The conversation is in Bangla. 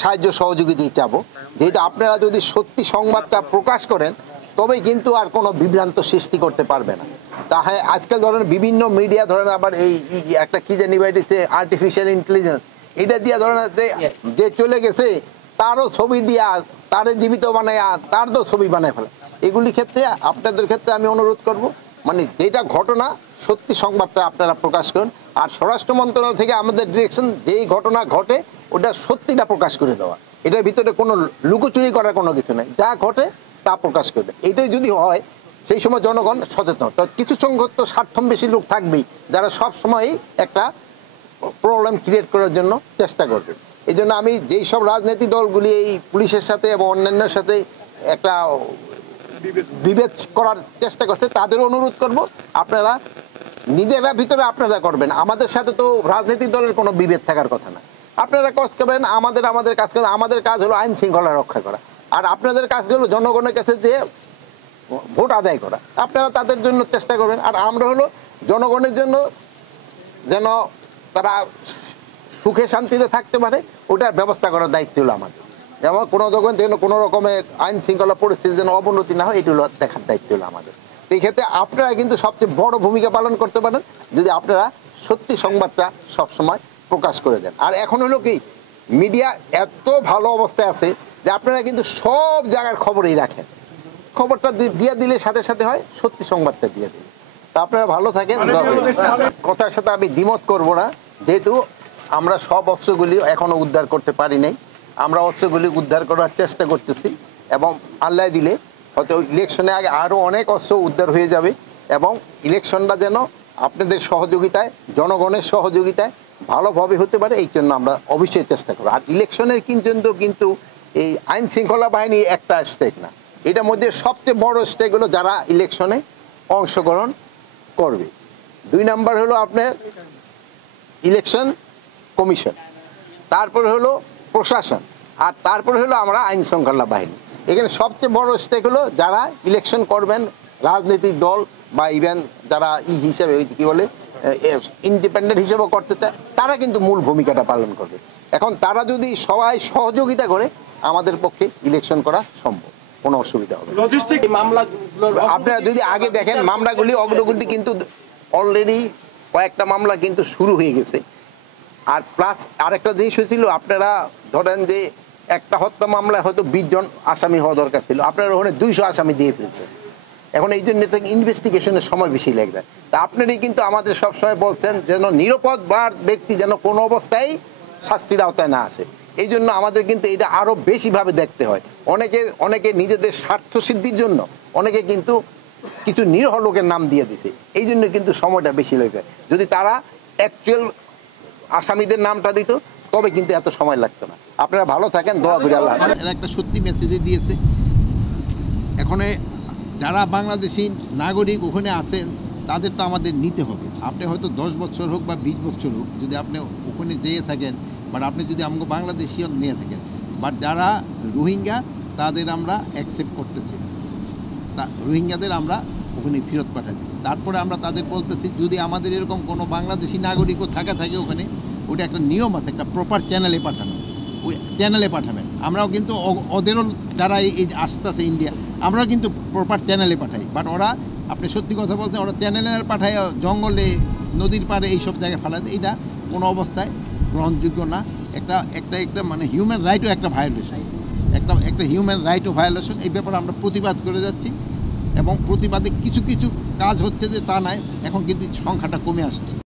সাহায্য সহযোগিতা চাবো, যেহেতু আপনারা যদি সত্যি সংবাদটা প্রকাশ করেন তবেই কিন্তু আর কোনো বিভ্রান্ত সৃষ্টি করতে পারবে না। তা হ্যাঁ, আজকাল ধরেন বিভিন্ন মিডিয়া ধরেন আবার এই একটা কি জানি বাইটেছে আর্টিফিশিয়াল ইন্টেলিজেন্স, এটা দিয়ে ধরেন যে চলে গেছে তারও ছবি দিয়া তারে জীবিত বানায় তার তো ছবি বানায় ফেলে। এগুলি ক্ষেত্রে আপনাদের ক্ষেত্রে আমি অনুরোধ করব, মানে যেটা ঘটনা সত্যি সংবাদটা আপনারা প্রকাশ করুন। আর স্বরাষ্ট্র মন্ত্রণালয় থেকে আমাদের ডিরেকশন যেই ঘটনা ঘটে ওটা সত্যিটা প্রকাশ করে দেওয়া, এটার ভিতরে কোনো লুকোচুরি করার কোনো কিছু নেই, যা ঘটে তা প্রকাশ করে দেয়। এটাই যদি হয় সেই সময় জনগণ সচেতন। তো কিছু সংখ্যক তো স্বার্থবেশী লোক থাকবেই যারা সব সময়ই একটা প্রবলেম ক্রিয়েট করার জন্য চেষ্টা করবে। এই জন্য আমি যেই সব রাজনৈতিক দলগুলি এই পুলিশের সাথে এবং অন্যান্যের সাথে একটা বিভেদ করার চেষ্টা করছে তাদের অনুরোধ করব, আপনারা নিজেরা ভিতরে আপনারা করবেন, আমাদের সাথে তো রাজনৈতিক দলের কোনো বিভেদ থাকার কথা না। আপনারা কাজ করবেন, আমাদের কাজ করবেন। আমাদের কাজ হলো আইন শৃঙ্খলা রক্ষা করা, আর আপনাদের কাজ হলো জনগণের কাছে যে ভোট আদায় করা। আপনারা তাদের জন্য চেষ্টা করবেন, আর আমরা হলো জনগণের জন্য যেন তারা সুখে শান্তিতে থাকতে পারে ওটার ব্যবস্থা করার দায়িত্ব হলো আমাদের। যেমন কোনো যখন যেন কোনো রকমের আইন শৃঙ্খলা পরিস্থিতি যেন অবনতি না হয় এটি হলো দেখার দায়িত্ব হলো আমাদের। এই ক্ষেত্রে আপনারা কিন্তু সবচেয়ে বড় ভূমিকা পালন করতে পারেন যদি আপনারা সত্যি সংবাদটা সবসময় প্রকাশ করে দেন। আর এখন হলো কি, মিডিয়া এত ভালো অবস্থায় আছে যে আপনারা কিন্তু সব জায়গার খবরই রাখেন, খবরটা দিয়ে দিলে সাথে সাথে হয় সত্যি সংবাদটা দিয়ে দিলে। তা আপনারা ভালো থাকেন। কথার সাথে আমি দ্বিমত করব না, যেহেতু আমরা সব অস্ত্রগুলি এখনো উদ্ধার করতে পারি নাই, আমরা অস্ত্রগুলি উদ্ধার করার চেষ্টা করতেছি এবং আল্লাহ দিলে হয়তো ইলেকশনের আগে আরও অনেক অস্ত্র উদ্ধার হয়ে যাবে এবং ইলেকশনটা যেন আপনাদের সহযোগিতায় জনগণের সহযোগিতায় ভালোভাবে হতে পারে এই জন্য আমরা অবশ্যই চেষ্টা করব। আর ইলেকশনের কিন্তু এই আইন শৃঙ্খলা বাহিনী একটা স্টেক না, এটার মধ্যে সবচেয়ে বড় স্টেক হলো যারা ইলেকশনে অংশগ্রহণ করবে। 2 নাম্বার হলো আপনার ইলেকশন কমিশন, তারপরে হলো প্রশাসন, আর তারপরে হলো আমরা আইন শৃঙ্খলা বাহিনী। এখানে সবচেয়ে বড় স্টেক হলো যারা ইলেকশন করবেন, রাজনৈতিক দল বা ইভেন যারা হিসেবে কি বলে ইন্ডিপেন্ডেন্ট হিসেবে করতে চায় তারা কিন্তু মূল ভূমিকাটা পালন করবে। এখন তারা যদি সবাই সহযোগিতা করে আমাদের পক্ষে ইলেকশন করা সম্ভব, কোনো অসুবিধা হবে না। আপনারা যদি আগে দেখেন মামলাগুলি অগ্রগতি কিন্তু অলরেডি কয়েকটা মামলা কিন্তু শুরু হয়ে গেছে। আর প্লাস আরেকটা জিনিস হয়েছিল, আপনারা ধরেন যে একটা হত্যা মামলায় হয়তো 20 জন আসামি হওয়া দরকার ছিল, আপনারা ওখানে 200 আসামি দিয়ে ফেলছেন। এখন এই জন্য ইনভেস্টিগেশনের সময় বেশি লাগবে। তা আপনারাই কিন্তু আমাদের সবসময় বলছেন যেন নিরাপদ ব্যক্তি যেন কোনো অবস্থায় শাস্তির আওতায় না আসে, এই জন্য আমাদের কিন্তু এটা আরও বেশিভাবে দেখতে হয়। অনেকে নিজেদের স্বার্থ সিদ্ধির জন্য অনেকে কিন্তু কিছু নিরীহ লোকের নাম দিয়ে দিছে, এই জন্য কিন্তু সময়টা বেশি লাগে। যদি তারা অ্যাকচুয়াল আসামিদের নামটা দিত তবে কিন্তু এত সময় লাগতো না। আপনারা ভালো থাকেন, দোয়া করি আল্লাহ। এরা একটা সত্যি মেসেজে দিয়েছে, এখন যারা বাংলাদেশি নাগরিক ওখানে আছেন তাদের তো আমাদের নিতে হবে। আপনি হয়তো 10 বছর হোক বা 20 বছর হোক যদি আপনি ওখানে যেয়ে থাকেন, বাট আপনি যদি আমাকে বাংলাদেশি নিয়ে থাকেন, বাট যারা রোহিঙ্গা তাদের আমরা অ্যাকসেপ্ট করতেছি, রোহিঙ্গাদের আমরা ওখানে ফেরত পাঠাচ্ছি। তারপরে আমরা তাদের বলতেছি যদি আমাদের এরকম কোনো বাংলাদেশি নাগরিকও থাকে ওখানে, ওটা একটা নিয়ম আছে, একটা প্রপার চ্যানেলে পাঠানো, ওই চ্যানেলে পাঠাবেন। আমরাও কিন্তু ওদেরও যারা এই আসতেছে ইন্ডিয়া, আমরাও কিন্তু প্রপার চ্যানেলে পাঠাই, বাট ওরা আপনি সত্যি কথা বলছেন ওরা চ্যানেলে পাঠায় জঙ্গলে নদীর পাড়ে এইসব জায়গায় ফেলা দেয়, এটা কোনো অবস্থায় গ্রহণযোগ্য না। একটা মানে হিউম্যান রাইটও একটা ভায়োলেশন, একটা হিউম্যান রাইটও ভায়োলেশন। এই ব্যাপারে আমরা প্রতিবাদ করে যাচ্ছি এবং প্রতিবাদে কিছু কাজ হচ্ছে যে তা নয়, এখন কিন্তু সংখ্যাটা কমে আসছে।